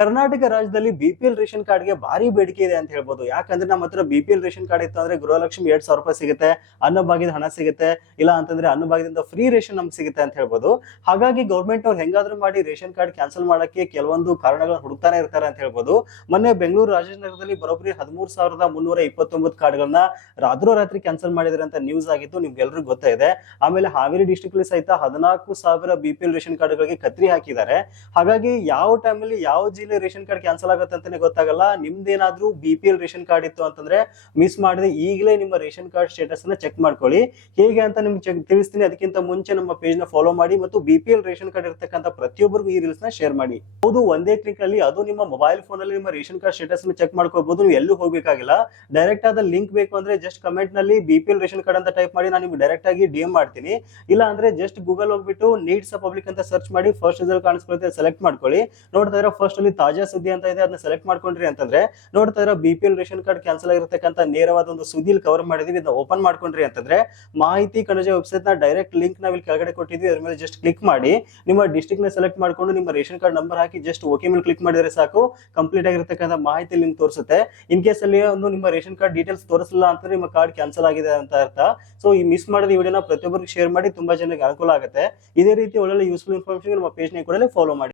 ಕರ್ನಾಟಕ ರಾಜ್ಯದಲ್ಲಿ BPL ration ಕಾರ್ಡ್ಗೆ ಭಾರಿ ಬೇಡಿಕೆ ಇದೆ ಅಂತ ಹೇಳ್ಬೋದು. ಯಾಕಂದ್ರೆ ನಮ್ಮ ಹತ್ರ ಬಿಪಿಎಲ್ ರೇಷನ್ ಕಾರ್ಡ್ ಇತ್ತು ಅಂದ್ರೆ ಗೃಹಲಕ್ಷ್ಮಿ 2,000 ರೂಪಾಯಿ ಸಿಗುತ್ತೆ, ಅನ್ನಭಾಗ್ಯದ ಹಣ ಸಿಗುತ್ತೆ, ಇಲ್ಲ ಅಂತಂದ್ರೆ ಅನ್ನಭಾಗ್ಯದಿಂದ ಫ್ರೀ ರೇಷನ್ ನಮ್ಗೆ ಸಿಗುತ್ತೆ ಅಂತ ಹೇಳ್ಬೋದು. ಹಾಗಾಗಿ ಗೌರ್ಮೆಂಟ್ ಅವ್ರು ಹೆಂಗಾದ್ರೂ ಮಾಡಿ ರೇಷನ್ ಕಾರ್ಡ್ ಕ್ಯಾನ್ಸಲ್ ಮಾಡಕ್ಕೆ ಕೆಲವೊಂದು ಕಾರಣಗಳನ್ನ ಹುಡುಕ್ತಾನೆ ಇರ್ತಾರೆ ಅಂತ ಹೇಳ್ಬೋದು. ಮೊನ್ನೆ ಬೆಂಗಳೂರು ರಾಜನಗರದಲ್ಲಿ ಬರೋಬ್ಬರಿ 13,329 ಕಾರ್ಡ್ಗಳನ್ನ ರಾತ್ರೋರಾತ್ರಿ ಕ್ಯಾನ್ಸಲ್ ಮಾಡಿದ್ರೆ ಅಂತ ನ್ಯೂಸ್ ಆಗಿತ್ತು, ನಿಮ್ಗೆಲ್ರಿಗೂ ಗೊತ್ತಾಯಿದೆ. ಆಮೇಲೆ ಹಾವೇರಿ ಡಿಸ್ಟ್ರಿಕ್ಟ್ ಅಲ್ಲಿ ಸಹಿತ 14,000 ಬಿಪಿಎಲ್ ರೇಷನ್ ಕಾರ್ಡ್ಗಳಿಗೆ ಕತ್ರಿ ಹಾಕಿದ್ದಾರೆ. ಹಾಗಾಗಿ ಯಾವ ಟೈಮಲ್ಲಿ ಯಾವ ಜಿಲ್ಲೆ ರೇಷನ್ ಕಾರ್ಡ್ ಕ್ಯಾನ್ಸಲ್ ಆಗುತ್ತೆ ಅಂತಾನೆ ಗೊತ್ತಾಗಲ್ಲ. ನಿಮ್ದೇನಾದ್ರೂ ಬಿಪಿಎಲ್ ರೇಷನ್ ಕಾರ್ಡ್ ಇತ್ತು ಅಂತಂದ್ರೆ ಮಿಸ್ ಮಾಡಿದ್ರೆ ಈಗಲೇ ನಿಮ್ಮ ರೇಷನ್ ಕಾರ್ಡ್ ಸ್ಟೇಟಸ್ ನ ಚೆಕ್ ಮಾಡ್ಕೊಳ್ಳಿ. ಹೇಗೆ ಅಂತ ನಿಮ್ಗೆ ತಿಳಿಸ್ತೀನಿ. ಅದಕ್ಕಿಂತ ಮುಂಚೆ ನಮ್ಮ ಪೇಜ್ ನ ಫಾಲೋ ಮಾಡಿ ಮತ್ತು ಬಿಪಿಎಲ್ ರೇಷನ್ ಕಾರ್ಡ್ ಇರತಕ್ಕಂತ ಪ್ರತಿಯೊಬ್ಬರಿಗೂ ಈ ರೀಲ್ಸ್ ನ ಶೇರ್ ಮಾಡಿ. ಹೌದು, ಒಂದೇ ಕ್ಲಿಕ್ ಅಲ್ಲಿ ಅದು ನಿಮ್ಮ ಮೊಬೈಲ್ ಫೋನ್ ಅಲ್ಲಿ ನಿಮ್ಮ ರೇಷನ್ ಕಾರ್ಡ್ ಸ್ಟೇಟಸ್ ನ ಚೆಕ್ ಮಾಡ್ಕೋಬಹುದು. ನೀವು ಎಲ್ಲೂ ಹೋಗ್ಬೇಕಾಗಿಲ್ಲ. ಡೈರೆಕ್ಟ್ ಆದ ಲಿಂಕ್ ಬೇಕು ಅಂದ್ರೆ ಜಸ್ಟ್ ಕಮೆಂಟ್ ನಲ್ಲಿ ಬಿಪಿಎಲ್ ರೇಷನ್ ಕಾರ್ಡ್ ಅಂತ ಟೈಪ್ ಮಾಡಿ, ನಾನು ನಿಮ್ಗೆ ಡೈರೆಕ್ಟ್ ಆಗಿ ಡಿಎಂ ಮಾಡ್ತೀನಿ. ಇಲ್ಲ ಅಂದ್ರೆ ಜಸ್ಟ್ ಗೂಗಲ್ ಹೋಗ್ಬಿಟ್ಟು ನೀಡ್ಸ್ ಪಬ್ಲಿಕ್ ಅಂತ ಸರ್ಚ್ ಮಾಡಿ ಫಸ್ಟ್ ರಿಸಲ್ಟ್ ಕಾಣಿಸ್ಕೊಳ್ಳುತ್ತೆ, ಸೆಲೆಕ್ಟ್ ಮಾಡ್ಕೊಳ್ಳಿ. ನೋಡ್ತಾ ಇದ್ರೆ ಫಸ್ಟ್ ಅಲ್ಲಿ ತಾಜಾ ಸುದ್ದಿ ಅಂತ ಇದೆ, ಅದನ್ನ ಸೆಲೆಕ್ಟ್ ಮಾಡ್ಕೊಂಡ್ರಿ ಅಂತಂದ್ರೆ ನೋಡ್ತಾ ಇದ್ರೆ ಬಿಪಿಎಲ್ ರೇಷನ್ ಕಾರ್ಡ್ ಕ್ಯಾನ್ಸಲ್ ಆಗಿರತಕ್ಕಂತ ನೇರವಾದ ಒಂದು ಸುದ್ದಿ ಕವರ್ ಮಾಡಿದೀವಿ. ಇದನ್ನ ಓಪನ್ ಮಾಡ್ಕೊಂಡ್ರಿ ಅಂತಂದ್ರೆ ಮಾಹಿತಿ ಕಣಜ ವೆಬ್ಸೈಟ್ ನ ಡೈರೆಕ್ಟ್ ಲಿಂಕ್ ನಾವ್ ಇಲ್ಲಿ ಕೆಳಗಡೆ ಕೊಟ್ಟಿದ್ವಿ. ಅದ್ರ ಮೇಲೆ ಜಸ್ಟ್ ಕ್ಲಿಕ್ ಮಾಡಿ ನಿಮ್ಮ ಡಿಸ್ಟ್ರಿಕ್ಟ್ ನ ಸೆಲೆಕ್ಟ್ ಮಾಡ್ಕೊಂಡು ನಿಮ್ಮ ರೇಷನ್ ಕಾರ್ಡ್ ನಂಬರ್ ಹಾಕಿ ಜಸ್ಟ್ ಓಕೆ ಮೇಲೆ ಕ್ಲಿಕ್ ಮಾಡಿದ್ರೆ ಸಾಕು, ಕಂಪ್ಲೀಟ್ ಆಗಿರತಕ್ಕಂತ ಮಾಹಿತಿ ನಿಮ್ಗೆ ತೋರಿಸುತ್ತೆ. ಇನ್ ಕೇಸ್ ಅಲ್ಲಿ ಒಂದು ನಿಮ್ಮ ರೇಷನ್ ಕಾರ್ಡ್ ಡೀಟೇಲ್ಸ್ ತೋರಿಸಲಿಲ್ಲ ಅಂತಂದ್ರೆ ನಿಮ್ಮ ಕಾರ್ಡ್ ಕ್ಯಾನ್ಸಲ್ ಆಗಿದೆ ಅಂತ ಅರ್ಥ. ಸೊ ಈ ಮಿಸ್ ಮಾಡಿದ ಈ ವಿಡಿಯೋನ ಪ್ರತಿಯೊಬ್ಬರಿಗೆ ಶೇರ್ ಮಾಡಿ, ತುಂಬಾ ಜನಕ್ಕೆ ಅನುಕೂಲ ಆಗುತ್ತೆ. ಇದೇ ರೀತಿ ಒಳ್ಳೆ ಯೂಸ್ಫುಲ್ ಇನ್ಫಾರ್ಮೇಶನ್ ನಮ್ಮ ಪೇಜ್ ನ ಕೂಡ ಫಾಲೋ ಮಾಡಿ.